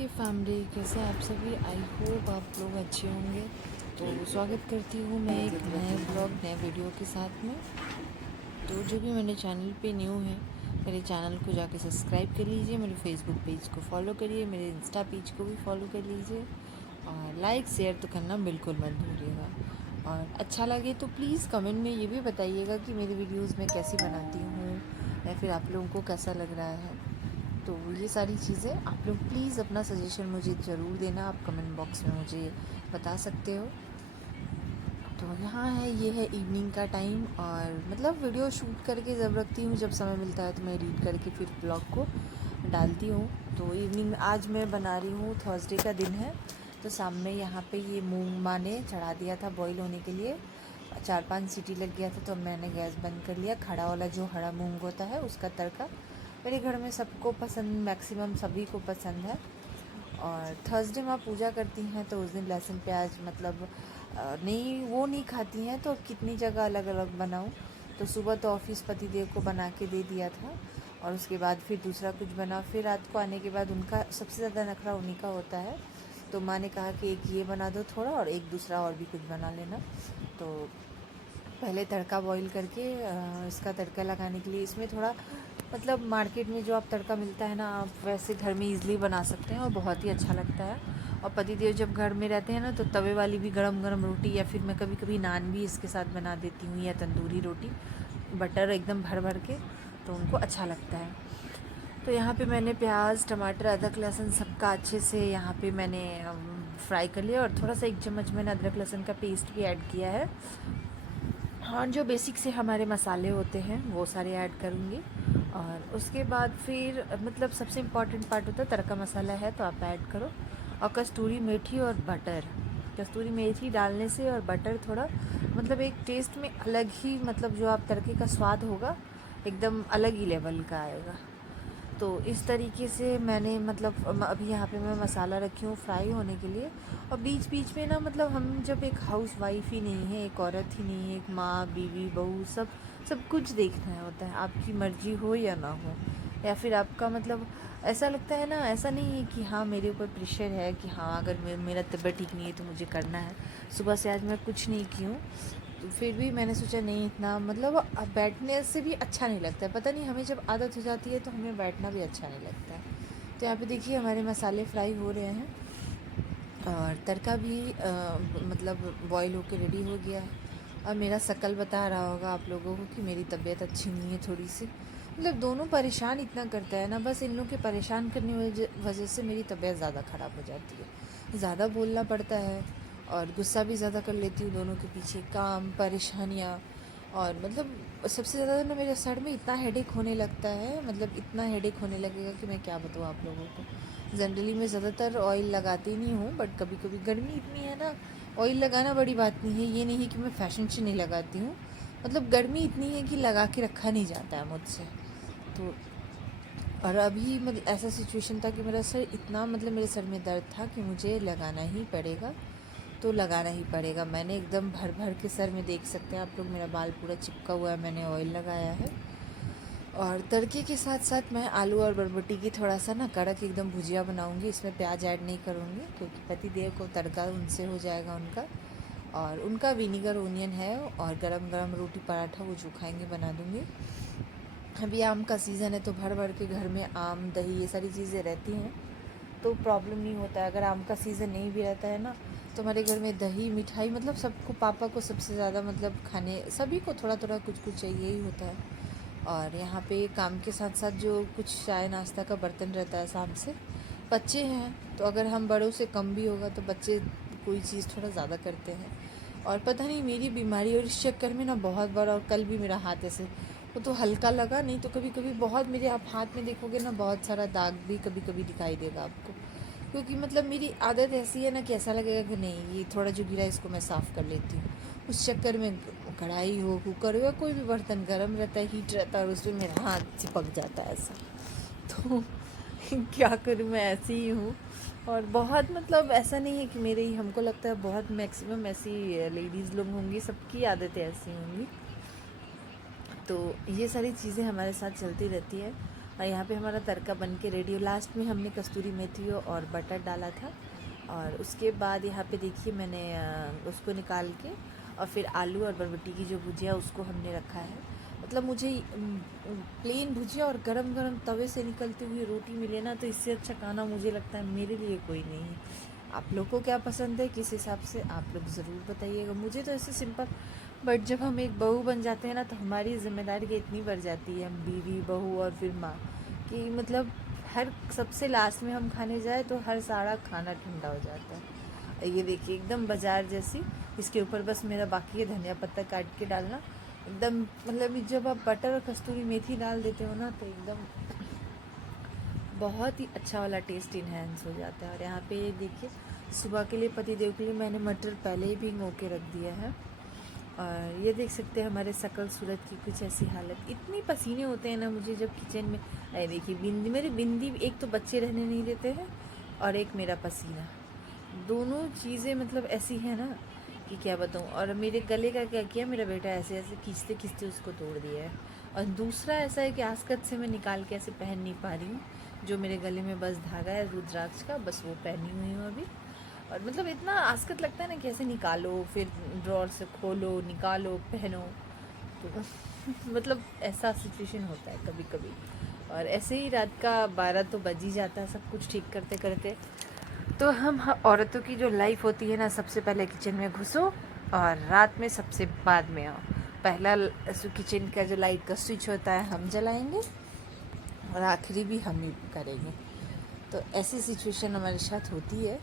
हे family, कैसे आप सभी। आई होप आप लोग अच्छे होंगे। तो स्वागत करती हूँ मैं एक नए ब्लॉग नए वीडियो के साथ में। तो जो भी मेरे चैनल पे न्यू है, मेरे चैनल को जाके सब्सक्राइब कर लीजिए, मेरे फेसबुक पेज को फॉलो करिए, मेरे इंस्टा पेज को भी फॉलो कर लीजिए और लाइक शेयर तो करना बिल्कुल मत भूलिएगा। और अच्छा लगे तो प्लीज़ कमेंट में ये भी बताइएगा कि मेरी वीडियोज़ मैं कैसी बनाती हूँ या फिर आप लोगों को कैसा लग रहा है। तो ये सारी चीज़ें आप लोग प्लीज़ अपना सजेशन मुझे ज़रूर देना, आप कमेंट बॉक्स में मुझे बता सकते हो। तो यहाँ है, ये है इवनिंग का टाइम और मतलब वीडियो शूट करके जब रखती हूँ, जब समय मिलता है तो मैं एडिट करके फिर ब्लॉग को डालती हूँ। तो इवनिंग में आज मैं बना रही हूँ, थर्सडे का दिन है। तो शाम में यहाँ पे ये मूंग माँ ने चढ़ा दिया था बॉईल होने के लिए, 4-5 सीटी लग गया था तो मैंने गैस बंद कर लिया। खड़ा वाला जो हरा मूंग होता है उसका तड़का मेरे घर में सबको पसंद, मैक्सिमम सभी को पसंद है। और थर्सडे माँ पूजा करती हैं तो उस दिन लहसुन प्याज मतलब नहीं, वो नहीं खाती हैं। तो कितनी जगह अलग अलग बनाऊँ। तो सुबह तो ऑफिस पतिदेव को बना के दे दिया था और उसके बाद फिर दूसरा कुछ बना। फिर रात को आने के बाद उनका सबसे ज़्यादा नखरा उन्हीं का होता है। तो माँ ने कहा कि एक ये बना दो थोड़ा और एक दूसरा और भी कुछ बना लेना। तो पहले तड़का बॉईल करके इसका तड़का लगाने के लिए इसमें थोड़ा मतलब मार्केट में जो आप तड़का मिलता है ना, आप वैसे घर में ईज़िली बना सकते हैं और बहुत ही अच्छा लगता है। और पतिदेव जब घर में रहते हैं ना तो तवे वाली भी गरम गरम रोटी या फिर मैं कभी कभी नान भी इसके साथ बना देती हूँ, या तंदूरी रोटी बटर एकदम भर भर के, तो उनको अच्छा लगता है। तो यहाँ पे मैंने प्याज टमाटर अदरक लहसुन सबका अच्छे से यहाँ पे मैंने फ्राई कर लिया और थोड़ा सा 1 चम्मच मैंने अदरक लहसुन का पेस्ट भी ऐड किया है। हाँ, जो बेसिक से हमारे मसाले होते हैं वो सारे ऐड करूँगी। और उसके बाद फिर मतलब सबसे इम्पॉर्टेंट पार्ट होता है तड़का मसाला है तो आप ऐड करो। और कस्तूरी मेथी और बटर, कस्तूरी मेथी डालने से और बटर थोड़ा मतलब एक टेस्ट में अलग ही, मतलब जो आप तड़के का स्वाद होगा एकदम अलग ही लेवल का आएगा। तो इस तरीके से मैंने मतलब अभी यहाँ पे मैं मसाला रखी हूँ फ्राई होने के लिए। और बीच बीच में ना मतलब हम जब एक हाउस वाइफ ही नहीं है, एक औरत ही नहीं है, एक माँ बीवी बहू सब कुछ देखना होता है। आपकी मर्जी हो या ना हो, या फिर आपका मतलब ऐसा लगता है ना, ऐसा नहीं है कि हाँ मेरे ऊपर प्रेशर है कि हाँ अगर मेरा तबीयत ठीक नहीं है तो मुझे करना है। सुबह से आज मैं कुछ नहीं की हूँ तो फिर भी मैंने सोचा नहीं, इतना मतलब अब बैठने से भी अच्छा नहीं लगता है। पता नहीं हमें जब आदत हो जाती है तो हमें बैठना भी अच्छा नहीं लगता है। तो यहाँ पे देखिए हमारे मसाले फ्राई हो रहे हैं और तड़का भी मतलब बॉईल होके रेडी हो गया है। और मेरा शक्ल बता रहा होगा आप लोगों को कि मेरी तबीयत अच्छी नहीं है थोड़ी सी, मतलब दोनों परेशान इतना करता है ना, बस इन लोग के परेशान करने वजह से मेरी तबीयत ज़्यादा ख़राब हो जाती है। ज़्यादा बोलना पड़ता है और गुस्सा भी ज़्यादा कर लेती हूँ, दोनों के पीछे काम परेशानियाँ। और मतलब सबसे ज़्यादा ना मेरे सर में इतना हेडेक होने लगता है, मतलब इतना हेडेक होने लगेगा कि मैं क्या बताऊँ आप लोगों को। जनरली मैं ज़्यादातर ऑयल लगाती नहीं हूँ, बट कभी कभी गर्मी इतनी है ना, ऑयल लगाना बड़ी बात नहीं है। ये नहीं है कि मैं फ़ैशन से नहीं लगाती हूँ, मतलब गर्मी इतनी है कि लगा के रखा नहीं जाता है मुझसे। तो और अभी मतलब ऐसा सिचुएशन था कि मेरा सर इतना मतलब मेरे सर में दर्द था कि मुझे लगाना ही पड़ेगा, तो लगाना ही पड़ेगा। मैंने एकदम भर भर के सर में देख सकते हैं आप लोग, मेरा बाल पूरा चिपका हुआ है, मैंने ऑयल लगाया है। और तड़के के साथ साथ मैं आलू और बरबटी की थोड़ा सा ना कड़क एकदम भुजिया बनाऊंगी, इसमें प्याज ऐड नहीं करूँगी क्योंकि पतिदेव को तड़का उनसे हो जाएगा उनका। और उनका विनीगर ओनियन है और गरम गरम रोटी पराठा वो जो खाएंगे बना दूँगी। अभी आम का सीज़न है तो भर भर के घर में आम दही ये सारी चीज़ें रहती हैं तो प्रॉब्लम नहीं होता है। अगर आम का सीज़न नहीं भी रहता है ना तो हमारे घर में दही मिठाई मतलब सबको, पापा को सबसे ज़्यादा मतलब खाने सभी को थोड़ा थोड़ा कुछ कुछ चाहिए ही होता है। और यहाँ पे काम के साथ साथ जो कुछ चाय नाश्ता का बर्तन रहता है शाम से, बच्चे हैं तो अगर हम बड़ों से कम भी होगा तो बच्चे कोई चीज़ थोड़ा ज़्यादा करते हैं। और पता नहीं मेरी बीमारी और इस चक्कर में ना बहुत बार, और कल भी मेरा हाथ ऐसे, वो तो हल्का लगा नहीं तो कभी कभी बहुत मेरे आप हाथ में देखोगे ना बहुत सारा दाग भी कभी कभी दिखाई देगा आपको। क्योंकि मतलब मेरी आदत ऐसी है ना कि ऐसा लगेगा कि नहीं ये थोड़ा जो गिरा इसको मैं साफ़ कर लेती हूँ। उस चक्कर में कढ़ाई हो कुकर हो या कोई भी बर्तन गर्म रहता है, हीट रहता है और उसमें मेरा हाथ चिपक जाता है ऐसा। तो क्या करूँ, मैं ऐसी ही हूँ। और बहुत मतलब ऐसा नहीं है कि मेरे ही, हमको लगता है बहुत मैक्सिमम ऐसी लेडीज़ लोग होंगी, सबकी आदतें ऐसी होंगी। तो ये सारी चीज़ें हमारे साथ चलती रहती है। और यहाँ पे हमारा तड़का बन के रेडी हो। लास्ट में हमने कस्तूरी मेथी और बटर डाला था, और उसके बाद यहाँ पे देखिए मैंने उसको निकाल के और फिर आलू और बरबटी की जो भुजिया उसको हमने रखा है। मतलब मुझे प्लेन भुजिया और गरम गरम तवे से निकलती हुई रोटी मिले ना, तो इससे अच्छा खाना मुझे लगता है मेरे लिए कोई नहीं है। आप लोग को क्या पसंद है, किस हिसाब से आप लोग ज़रूर बताइएगा। मुझे तो ऐसे सिंपल, बट जब हम एक बहू बन जाते हैं ना, तो हमारी जिम्मेदारी इतनी बढ़ जाती है, हम बीवी बहू और फिर माँ, कि मतलब हर सबसे लास्ट में हम खाने जाए तो हर सारा खाना ठंडा हो जाता है। ये देखिए एकदम बाजार जैसी, इसके ऊपर बस मेरा बाकी है धनिया पत्ता काट के डालना। एकदम मतलब जब आप बटर और कस्तूरी मेथी डाल देते हो ना, तो एकदम बहुत ही अच्छा वाला टेस्ट इन्हेंस हो जाता है। और यहाँ पे ये देखिए सुबह के लिए पतिदेव के लिए मैंने मटर पहले ही भिगो के रख दिया है। और ये देख सकते हैं हमारे सकल सूरत की कुछ ऐसी हालत। इतनी पसीने होते हैं ना मुझे जब किचन में। अरे देखिए बिंदी, मेरी बिंदी, एक तो बच्चे रहने नहीं देते हैं और एक मेरा पसीना, दोनों चीज़ें मतलब ऐसी है ना कि क्या बताऊँ। और मेरे गले का क्या किया मेरा बेटा, ऐसे ऐसे खींचते खींचते उसको तोड़ दिया है। और दूसरा ऐसा है कि आस्कत से मैं निकाल के ऐसे पहन नहीं पा रही हूँ। जो मेरे गले में बस धागा है रुद्राक्ष का, बस वो पहनी हुई हूँ अभी। और मतलब इतना आस्कत लगता है ना कि ऐसे निकालो, फिर ड्रॉर से खोलो, निकालो, पहनो, तो मतलब ऐसा सिचुएशन होता है कभी कभी। और ऐसे ही रात का 12 तो बज ही जाता है सब कुछ ठीक करते करते। तो हम औरतों की जो लाइफ होती है ना, सबसे पहले किचन में घुसो और रात में सबसे बाद में आओ। पहला किचन का जो लाइट का स्विच होता है हम जलाएंगे और आखिरी भी हम ही करेंगे। तो ऐसी सिचुएशन हमारे साथ होती है।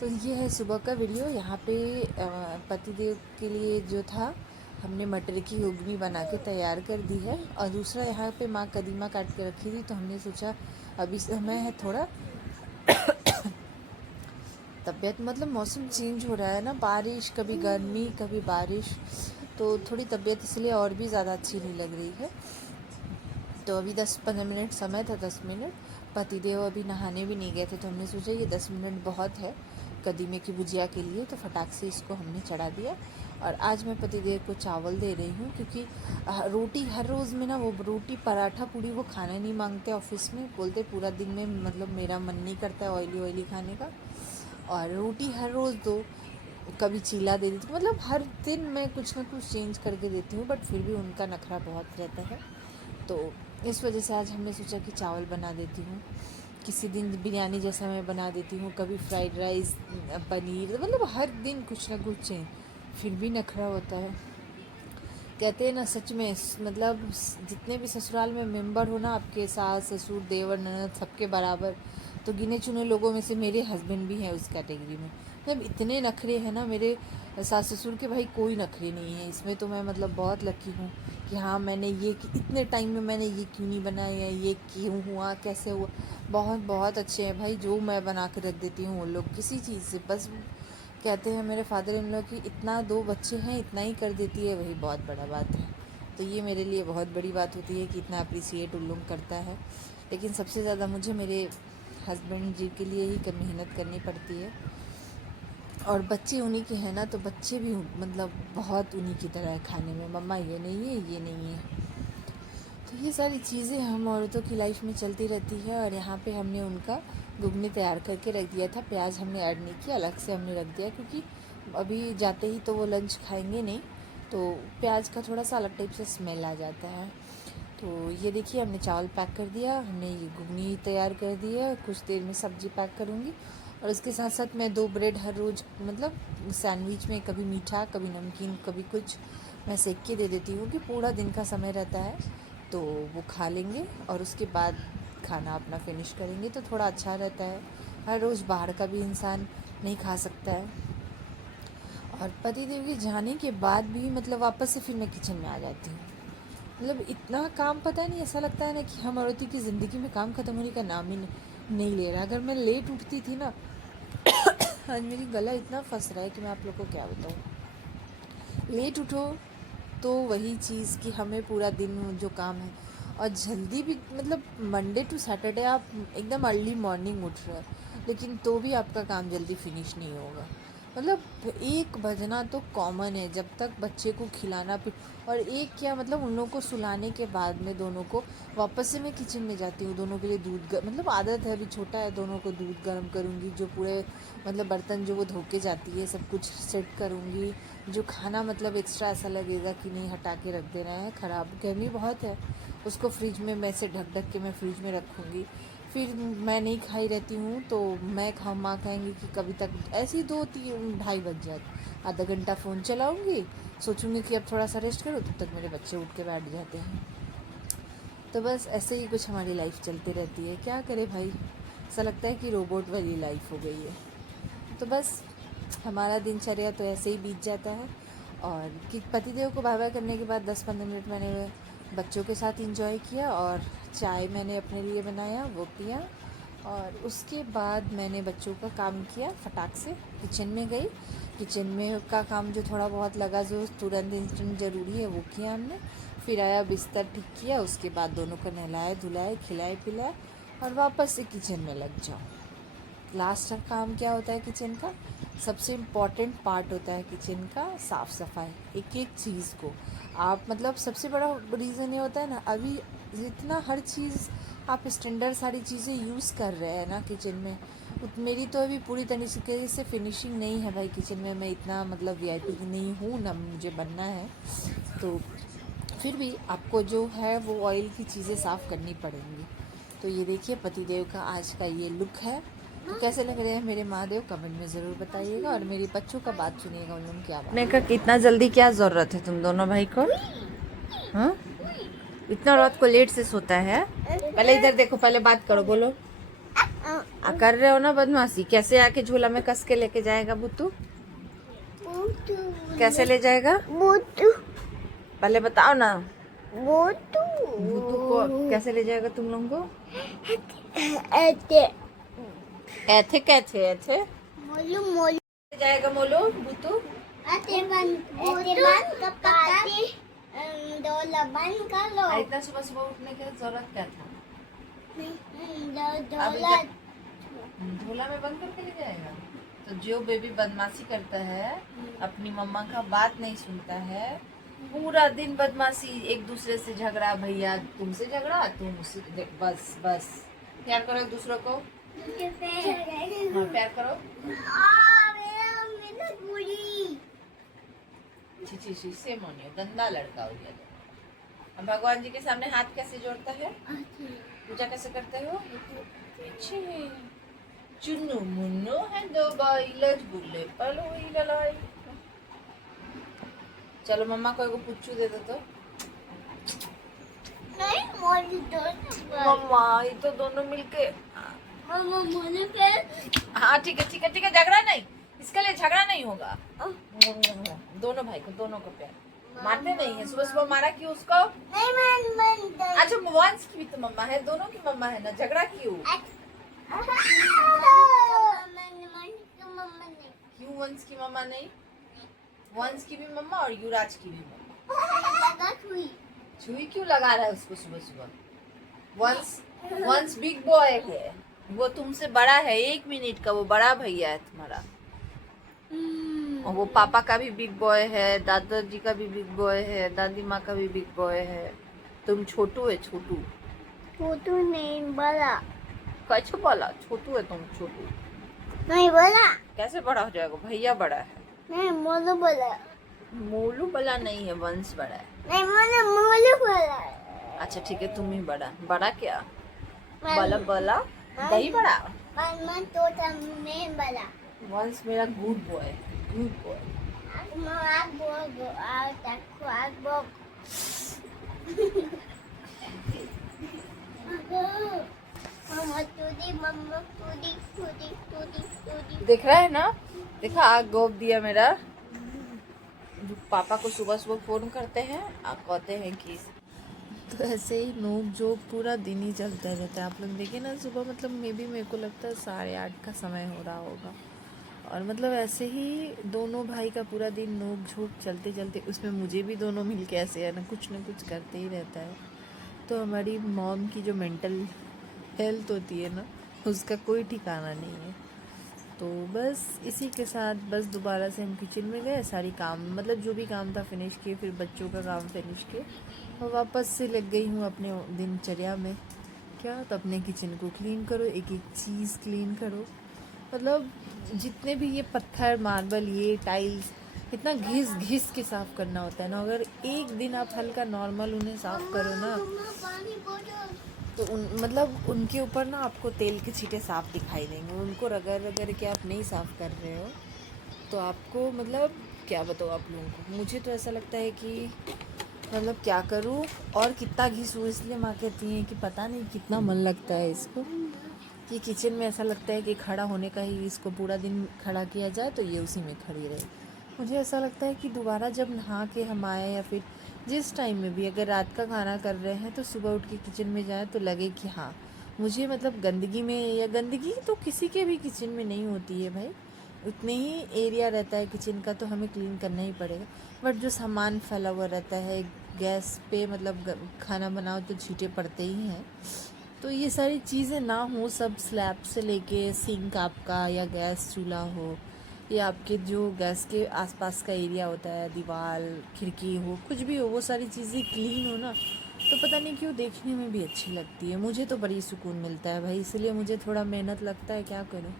तो ये है सुबह का वीडियो। यहाँ पे पतिदेव के लिए जो था हमने मटर की घुगनी बना के तैयार कर दी है। और दूसरा यहाँ पे माँ कदीमा काट के रखी थी, तो हमने सोचा अभी समय है थोड़ा तबीयत, मतलब मौसम चेंज हो रहा है ना, बारिश कभी गर्मी कभी बारिश, तो थोड़ी तबीयत इसलिए और भी ज़्यादा अच्छी नहीं लग रही है। तो अभी 10-15 मिनट समय था, 10 मिनट। पतिदेव अभी नहाने भी नहीं गए थे, तो हमने सोचा ये 10 मिनट बहुत है कदीमे की भुजिया के लिए, तो फटाक से इसको हमने चढ़ा दिया। और आज मैं पतिदेव को चावल दे रही हूँ, क्योंकि रोटी हर रोज़ में ना, वो रोटी पराठा पूड़ी वो खाना नहीं मांगते ऑफिस में, बोलते पूरा दिन में मतलब मेरा मन नहीं करता है ऑयली खाने का। और रोटी हर रोज़ दो, कभी चीला दे देती हूँ, मतलब हर दिन मैं कुछ ना कुछ चेंज करके देती हूँ, बट फिर भी उनका नखरा बहुत रहता है। तो इस वजह से आज हमने सोचा कि चावल बना देती हूँ। किसी दिन बिरयानी जैसा मैं बना देती हूँ, कभी फ्राइड राइस, पनीर, मतलब हर दिन कुछ ना कुछ चेंज, फिर भी नखरा होता है। कहते हैं ना सच में, मतलब जितने भी ससुराल में मेंबर हो ना आपके, सास ससुर देवर ननद सबके बराबर, तो गिने चुने लोगों में से मेरे हस्बैंड भी हैं उस कैटेगरी में। मतलब इतने नखरे हैं ना मेरे सास ससुर के, भाई कोई नखरे नहीं है इसमें। तो मैं मतलब बहुत लकी हूँ कि हाँ मैंने ये कि इतने टाइम में मैंने ये क्यों नहीं बनाया, ये क्यों हुआ, कैसे हुआ। बहुत बहुत अच्छे हैं भाई, जो मैं बना के रख देती हूँ वो लोग किसी चीज़ से, बस कहते हैं मेरे फादर इन लॉ की इतना 2 बच्चे हैं इतना ही कर देती है, वही बहुत बड़ा बात है। तो ये मेरे लिए बहुत बड़ी बात होती है कि इतना अप्रिसिएट उन लोग करता है। लेकिन सबसे ज़्यादा मुझे मेरे हस्बैंड जी के लिए ही मेहनत करनी पड़ती है। और बच्चे उन्हीं के हैं ना, तो बच्चे भी मतलब बहुत उन्हीं की तरह है खाने में, मम्मा ये नहीं है, ये नहीं है। तो ये सारी चीज़ें हम औरतों की लाइफ में चलती रहती है। और यहाँ पे हमने उनका घुगनी तैयार करके रख दिया था। प्याज हमने ऐड नहीं किया, अलग से हमने रख दिया, क्योंकि अभी जाते ही तो वो लंच खाएंगे नहीं, तो प्याज का थोड़ा सा अलग टाइप से स्मेल आ जाता है। तो ये देखिए हमने चावल पैक कर दिया, हमने ये घुगनी तैयार कर दी है, कुछ देर में सब्ज़ी पैक करूँगी। और उसके साथ साथ मैं 2 ब्रेड हर रोज़, मतलब सैंडविच में कभी मीठा कभी नमकीन कभी कुछ, मैं सेक के दे देती हूँ कि पूरा दिन का समय रहता है, तो वो खा लेंगे और उसके बाद खाना अपना फिनिश करेंगे, तो थोड़ा अच्छा रहता है। हर रोज़ बाहर का भी इंसान नहीं खा सकता है। और पतिदेव के जाने के बाद भी मतलब वापस से फिर मैं किचन में आ जाती हूँ। मतलब इतना काम, पता नहीं, ऐसा लगता है ना कि हम औरतों की ज़िंदगी में काम ख़त्म होने का नाम ही नहीं ले रहा। अगर मैं लेट उठती थी ना आज मेरी गला इतना फंस रहा है कि मैं आप लोग को क्या बताऊँ। लेट उठो तो वही चीज़ कि हमें पूरा दिन जो काम है, और जल्दी भी, मतलब मंडे टू सैटरडे आप एकदम अर्ली मॉर्निंग उठ रहे हो, लेकिन तो भी आपका काम जल्दी फिनिश नहीं होगा। मतलब 1 बजना तो कॉमन है जब तक बच्चे को खिलाना और एक क्या मतलब उन लोगों को सुलाने के बाद में दोनों को वापस से मैं किचन में जाती हूँ, दोनों के लिए मतलब आदत है, अभी छोटा है, दोनों को दूध गर्म करूँगी, जो पूरे मतलब बर्तन जो वो धो के जाती है सब कुछ सेट करूँगी, जो खाना मतलब एक्स्ट्रा ऐसा लगेगा कि नहीं हटा के रख देना है, ख़राब गर्मी बहुत है, उसको फ्रिज में मैं से ढक ढक के मैं फ्रिज में रखूँगी। फिर मैं नहीं खाई रहती हूँ तो मैं माँ कहेंगी कि कभी तक ऐसे ही 2-3 ढाई बज जाते, आधा घंटा फ़ोन चलाऊँगी, सोचूंगी कि अब थोड़ा सा रेस्ट करूँ, तब तक मेरे बच्चे उठ के बैठ जाते हैं। तो बस ऐसे ही कुछ हमारी लाइफ चलती रहती है, क्या करे भाई, ऐसा लगता है कि रोबोट वाली लाइफ हो गई है। तो बस हमारा दिनचर्या तो ऐसे ही बीत जाता है। और कि पतिदेव को बाय बाय करने के बाद 10-15 मिनट मैंने बच्चों के साथ इंजॉय किया और चाय मैंने अपने लिए बनाया, वो पिया, और उसके बाद मैंने बच्चों का काम किया, फटाक से किचन में गई, किचन में का काम जो थोड़ा बहुत लगा जो तुरंत इंस्टेंट ज़रूरी है वो किया हमने। फिर आया बिस्तर ठीक किया, उसके बाद दोनों को नहलाए धुलाए खिलाए पिलाए और वापस से किचन में लग जाओ। लास्ट काम क्या होता है किचन का, सबसे इम्पॉर्टेंट पार्ट होता है किचन का साफ़ सफाई, एक एक चीज़ को आप मतलब सबसे बड़ा रीज़न ये होता है ना, अभी जितना हर चीज़ आप स्टैंडर्ड सारी चीज़ें यूज़ कर रहे हैं ना किचन में, मेरी तो अभी पूरी तरीके से फिनिशिंग नहीं है भाई किचन में, मैं इतना मतलब वीआईपी नहीं हूँ ना, मुझे बनना है, तो फिर भी आपको जो है वो ऑयल की चीज़ें साफ़ करनी पड़ेंगी। तो ये देखिए पतिदेव का आज का ये लुक है। तो कैसे लग रहे हैं मेरे महादेव, कमेंट में ज़रूर बताइएगा और मेरी बच्चों का बात सुनिएगा, उन लोगों क्या बात का कितना जल्दी क्या ज़रूरत है तुम दोनों भाई को, हाँ इतना रात को लेट से सोता है। पहले इधर देखो, पहले बात करो, बोलो कर रहे हो ना बदमाशी, कैसे आके झोला में कस के लेके जाएगा बुतू, कैसे ले जाएगा पहले बताओ ना, बुतू को कैसे ले जाएगा तुम लोगों को, ऐथे कैथे ऐथे मोलू मोलू जाएगा, मोलू बुतू इतना सुबह सुबह उठने की जरूरत क्या था, झोला में बंद करके ले जाएगा। तो जो बेबी बदमाशी करता है, अपनी मम्मा का बात नहीं सुनता है, पूरा दिन बदमाशी, एक दूसरे से झगड़ा, भैया तुमसे झगड़ा तुम उससे, बस बस प्यार करो एक दूसरे को, हाँ प्यार करो, छी सेम होनी, गंदा लड़का हो गया। हम भगवान जी के सामने हाथ कैसे जोड़ता है, पूजा कैसे करते हो, चुन्नू मुन्नू है दो बाई लजगुल्ले पलोई ललाई। चलो मम्मा को एगो पुच्चू दे दो तो, नहीं मम्मा ये तो दोनों मिलके, हाँ ठीक है ठीक है ठीक है, झगड़ा नहीं, इसके लिए झगड़ा नहीं होगा, दोनों भाई को दोनों को प्यार, मारते नहीं है, सुबह सुबह मारा क्यों उसको, अच्छा वंश की भी तो मम्मा है, दोनों की मम्मा है ना, झगड़ा क्यों, क्यों वंश की मम्मा नहीं, वंश की भी मम्मा और युवराज की भी मम्मा, छुई क्यों लगा रहा है उसको सुबह सुबह, वंश बिग बॉय है, वो तुमसे बड़ा है 1 मिनट का, वो बड़ा भैया है तुम्हारा, और वो पापा का भी बिग बॉय है, दादाजी का भी बिग बॉय है, दादी माँ का भी बिग बॉय है, तुम छोटू है, छोटू छोटू नहीं बड़ा, कैसे बोला छोटू है तुम, छोटू नहीं बड़ा, कैसे बड़ा हो जाएगा, भैया बड़ा है, नहीं मोलू बड़ा, मोलू बड़ा नहीं है, वंश बड़ा है, नहीं मोलू बड़ा है, अच्छा ठीक है तुम ही बड़ा, बड़ा क्या बड़ा बड़ा दही बड़ा, तो मैं बड़ा, वंश मेरा गुड बॉय, गुड बॉय, देख रहा है ना, देखा आग गोब दिया मेरा, जो पापा को सुबह सुबह फोन करते हैं आप कहते हैं कि, तो ऐसे ही नोक जोक पूरा दिन ही चलता रहता है। आप लोग देखिए ना सुबह मतलब मेरे को लगता है 8:30 का समय हो रहा होगा, और मतलब ऐसे ही दोनों भाई का पूरा दिन नोक झोंक चलते चलते, उसमें मुझे भी दोनों मिल के ऐसे है ना कुछ करते ही रहता है। तो हमारी मॉम की जो मेंटल हेल्थ होती है ना, उसका कोई ठिकाना नहीं है। तो बस इसी के साथ बस दोबारा से हम किचन में गए, सारी काम मतलब जो भी काम था फिनिश किए, फिर बच्चों का काम फिनिश किए और वापस से लग गई हूँ अपने दिनचर्या में। क्या तो अपने किचन को क्लीन करो, एक एक चीज़ क्लीन करो, मतलब जितने भी ये पत्थर मार्बल ये टाइल्स इतना घिस घिस के साफ़ करना होता है ना, अगर एक दिन आप हल्का नॉर्मल उन्हें साफ़ करो ना तो मतलब उनके ऊपर ना आपको तेल के छींटे साफ दिखाई देंगे। उनको रगड़ रगड़ के आप नहीं साफ़ कर रहे हो तो आपको मतलब क्या बताओ आप लोगों को। मुझे तो ऐसा लगता है कि मतलब क्या करूँ और कितना घिसूँ, इसलिए माँ कहती हैं कि पता नहीं कितना मन लगता है इसको, कि किचन में ऐसा लगता है कि खड़ा होने का ही इसको पूरा दिन खड़ा किया जाए तो ये उसी में खड़ी रहे। मुझे ऐसा लगता है कि दोबारा जब नहा के हम आए या फिर जिस टाइम में भी अगर रात का खाना कर रहे हैं तो सुबह उठ के किचन में जाए तो लगे कि हाँ मुझे मतलब गंदगी में, या गंदगी तो किसी के भी किचन में नहीं होती है भाई, उतने ही एरिया रहता है किचन का तो हमें क्लीन करना ही पड़ेगा। बट जो सामान फैला हुआ रहता है गैस पे, मतलब खाना बनाओ तो छींटे पड़ते ही हैं, तो ये सारी चीज़ें ना हो, सब स्लैब से लेके सिंक आपका या गैस चूल्हा हो या आपके जो गैस के आसपास का एरिया होता है, दीवार खिड़की हो कुछ भी हो, वो सारी चीज़ें क्लीन हो ना तो पता नहीं क्यों देखने में भी अच्छी लगती है। मुझे तो बड़ी सुकून मिलता है भाई, इसलिए मुझे थोड़ा मेहनत लगता है, क्या करूँ,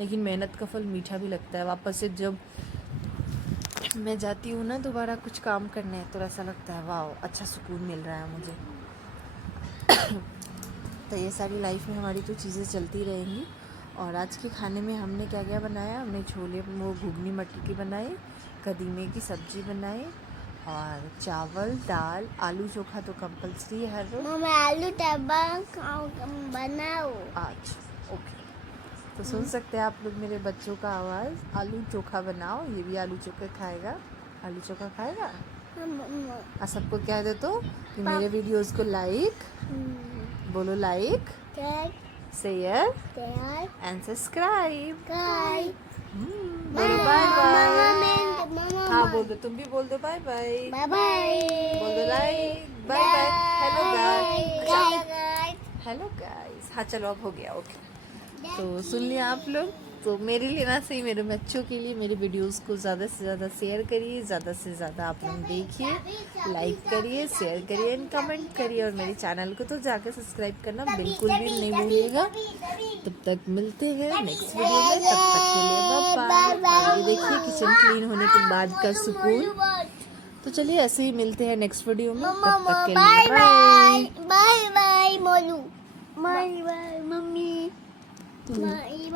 लेकिन मेहनत का फल मीठा भी लगता है। वापस से जब मैं जाती हूँ ना दोबारा कुछ काम करने तो ऐसा लगता है वाह अच्छा सुकून मिल रहा है मुझे। तो ये सारी लाइफ में हमारी तो चीज़ें चलती रहेंगी। और आज के खाने में हमने क्या क्या बनाया, हमने छोले वो घुगनी मटर की बनाई, कदीमे की सब्ज़ी बनाई और चावल दाल आलू चोखा तो कंपलसरी है हर रोज। मम्मी आलू बनाओ आज ओके, तो सुन सकते हैं आप लोग मेरे बच्चों का आवाज़, आलू चोखा बनाओ, ये भी आलू चोखा खाएगा, आलू चोखा खाएगा। और सबको कह दे तो कि मेरे वीडियोस को लाइक बोलो, लाइक शेयर एंड सब्सक्राइब। बोलो बाय बाय। हाँ बोल दो, तुम भी बोल दो बाय बाय। बाय बाय बोल दो like bye bye. Hello guys, hello guys. हाँ चलो अब हो गया ओके। तो सुन लिया आप लोग, तो मेरे लिए ना सही मेरे बच्चों के लिए मेरे वीडियोस को ज़्यादा से ज़्यादा शेयर करिए, ज़्यादा से ज़्यादा आप लोग देखिए, लाइक करिए, शेयर करिए एंड कमेंट करिए, और मेरे चैनल को तो जाकर सब्सक्राइब करना बिल्कुल भी नहीं भूलिएगा। तब तक मिलते हैं नेक्स्ट वीडियो में, तब तक के लिए बाय बाय। और ये देखिए किचन क्लीन होने के बाद का सुकून। तो चलिए ऐसे ही मिलते हैं नेक्स्ट वीडियो में, तब तक के लिए बाय बाय बाय मोलू बाय बाय मम्मी बाय।